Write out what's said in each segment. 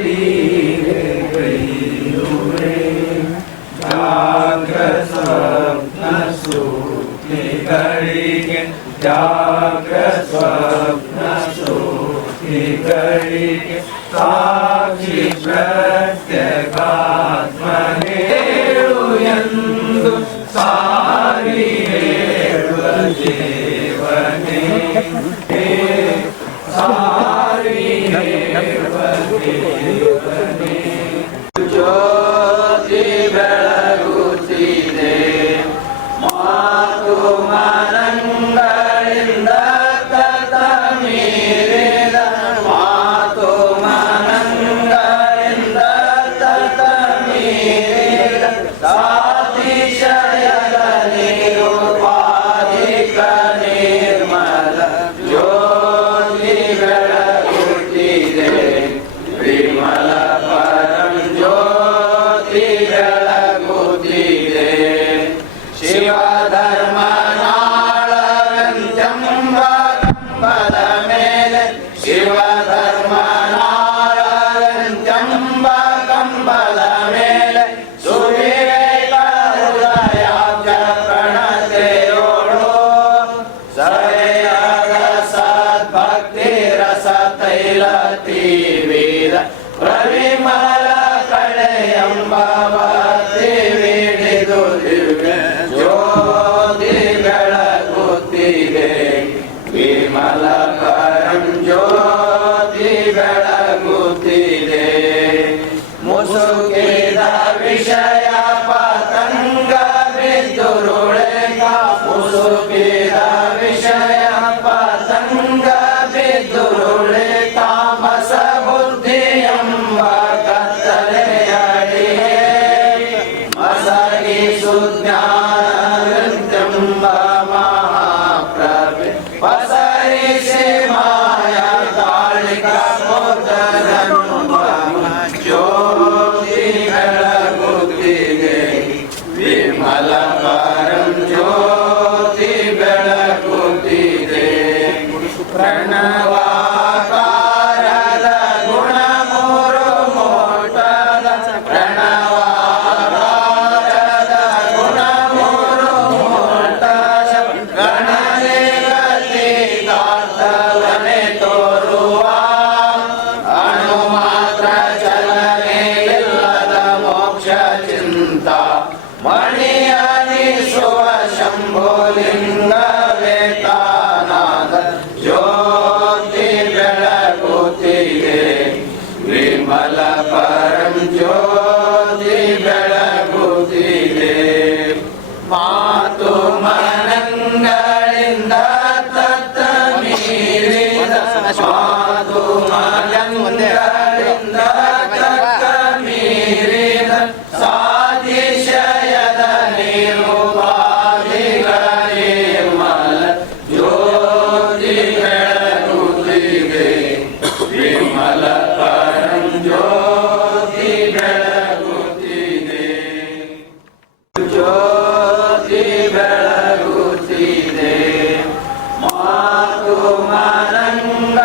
ಜಾಲಿಗೆ ಗೈರುವೆ ಜಾಗ್ರತ ಸ್ವಪ್ನ ಸುಖಗಳಿಗೆ ಜಾಗ್ರತ ಸ್ವಪ್ನ ಸುಖಗಳಿಗೆ ಸಾಕ್ಷಿ ಪ್ರತ್ಯಗಾತ್ಮನೇಳು ಎಂದು ಸಾರಿ ಹೇಳುವ ದೇವನೇ ಸಾರಿ ಹೇಳುವ ದೇವನೇ ಜ್ಯೋತಿ ಬೆಳಗುತ್ತಿದೆ ಮಾತು ಮನಗಳಿಂದ ತತ ಮೀರಿದ ಮಾತು ಮನಗಳಿಂದ ತತ ಮೀರಿದ ಸಾತಿಶಯದ ನಿರುಪಾಧಿಕ ನಿರ್ಮಲ ಜ್ಯೋತಿ ಬೆಳಗುತ್ತಿದೆ ವಿಮಲ ಪರಂ ಜ್ಯೋತಿ ಬೆಳಗುತ್ತಿದೆ ಶಿವಧರ್ಮ ನಾಳವೆಂತೆಂಬ ಕಂಬದ ಮೇಲೆ ಶಿವಧರ್ಮ ನಾಳವೆಂತೆಂಬ ಕಂಬದ ಮೇಲೆ ಸುವಿವೇಕ ಹೃದಯಾಬ್ಜ ಪ್ರಣತೆಯೋಳು ಸರೆಯಾದ ಸದ್ಭಕ್ತಿ ರಸ ತೈಲ ತೀವಿದ ಪ್ರವಿಮಲ ಕಳೆಯಂಬ ಭಕ್ತಿ ವಿಡಿದು ದಿವ್ಯ ಜ್ಯೋತಿ ಬೆಳಗುತ್ತಿದೆ ವಿಮಲ ಪರಂ ಜ್ಯೋತಿ ಬೆಳಗುತ್ತಿದೆ ಮುಸುಕಿದ ವಿಷಯ ಪತಂಗ ಬಿದ್ದುರುಳೆಗ ಮುಸುಕಿದ ವಿಷಯ ಪತಂಗ ಬಿದ್ದುರುಳೆ ತಾಮಸ ಬುದ್ಧಿ ಎಂಬ ಕತ್ತಲೆಯಡಿಯೇ ಮಸಗಿಸು ಜ್ಞಾನವೆಂತೆಂಬ ಮಹಾಪ್ರಭೆ ಪಸರಿಸಿ ಮಾಯ ಕಾಳಿಕ ಮೋದನೆಂಬ ಜ್ಯೋತಿ ಬೆಳಗುತ್ತಿದೆ ವಿಮಲ ಪರಂ ಜ್ಯೋತಿ ಬೆಳಗುತ್ತಿದೆ ಪ್ರಣವಾಕಾರದ ಗುಣ ಮೂರು ಮೋಟದ ಪ್ರಣವಾಕಾರದ ಗುಣ ಮೂರು ಮೋಟದ ಗಣನೆ ಗತಿಗಾರ್ಥವನೆ ತೋರುವ ಅಣು ಮಾತ್ರ ಚಲನೆ ಇಲ್ಲದ ಮೋಕ್ಷ ಚಿಂತ ಮಣಿಯನಿಸುವ ಶಂಭುಲಿಂಗವೇ ತಾನಾದ ಜ್ಯೋತಿ ಬೆಳಗುತ್ತಿದೆ ವಿಮಲ ಪರಂ ಜ್ಯೋತಿ ಬೆಳಗುತ್ತಿದೆ ಮಾತು ಮನಗಳಿಂದ ತತ್ತ ಮೀರಿದ ಮಾತು ಮನಗಳಿಂದ ತತ್ತ ಮೀರಿದ ಸಾತಿಶಯದ ನಿರುಪಾಧಿಕ ನಿರ್ಮಲ ಜ್ಯೋತಿ ಬೆಳಗುತ್ತಿದೆ ವಿಮಲ ಪರಂ ಜ್ಯೋತಿ ಬೆಳಗುತ್ತಿದೆ ಜ್ಯೋತಿ ಬೆಳಗುತ್ತಿದೆ ಮಾತು ಮನಗಳಿಂದ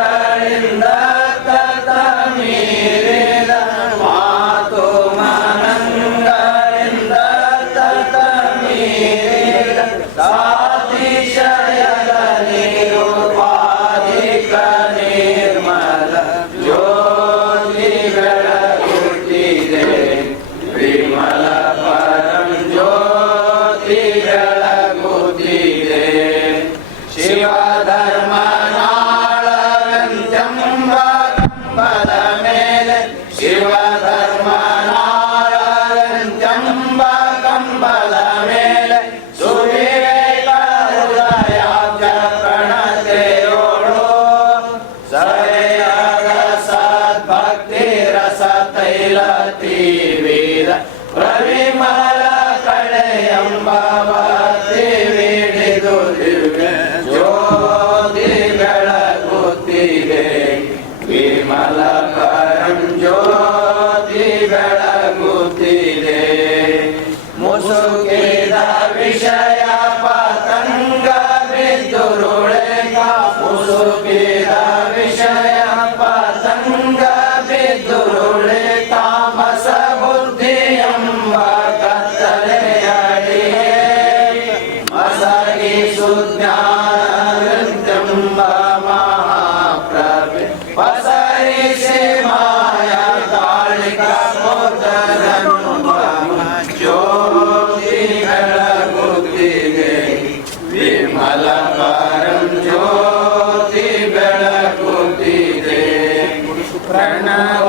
ಪ್ರಣವಾಕಾರದ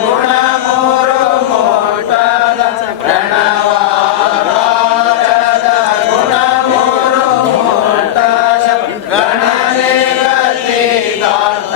ಗುಣ ಮೂರು ಮೋಟದ ಪ್ರಣವಾಕಾರದ ಗುಣ ಮೂರು ಮೋಟ ಗಣನೆ ಗತಿಗಾರ್ಥ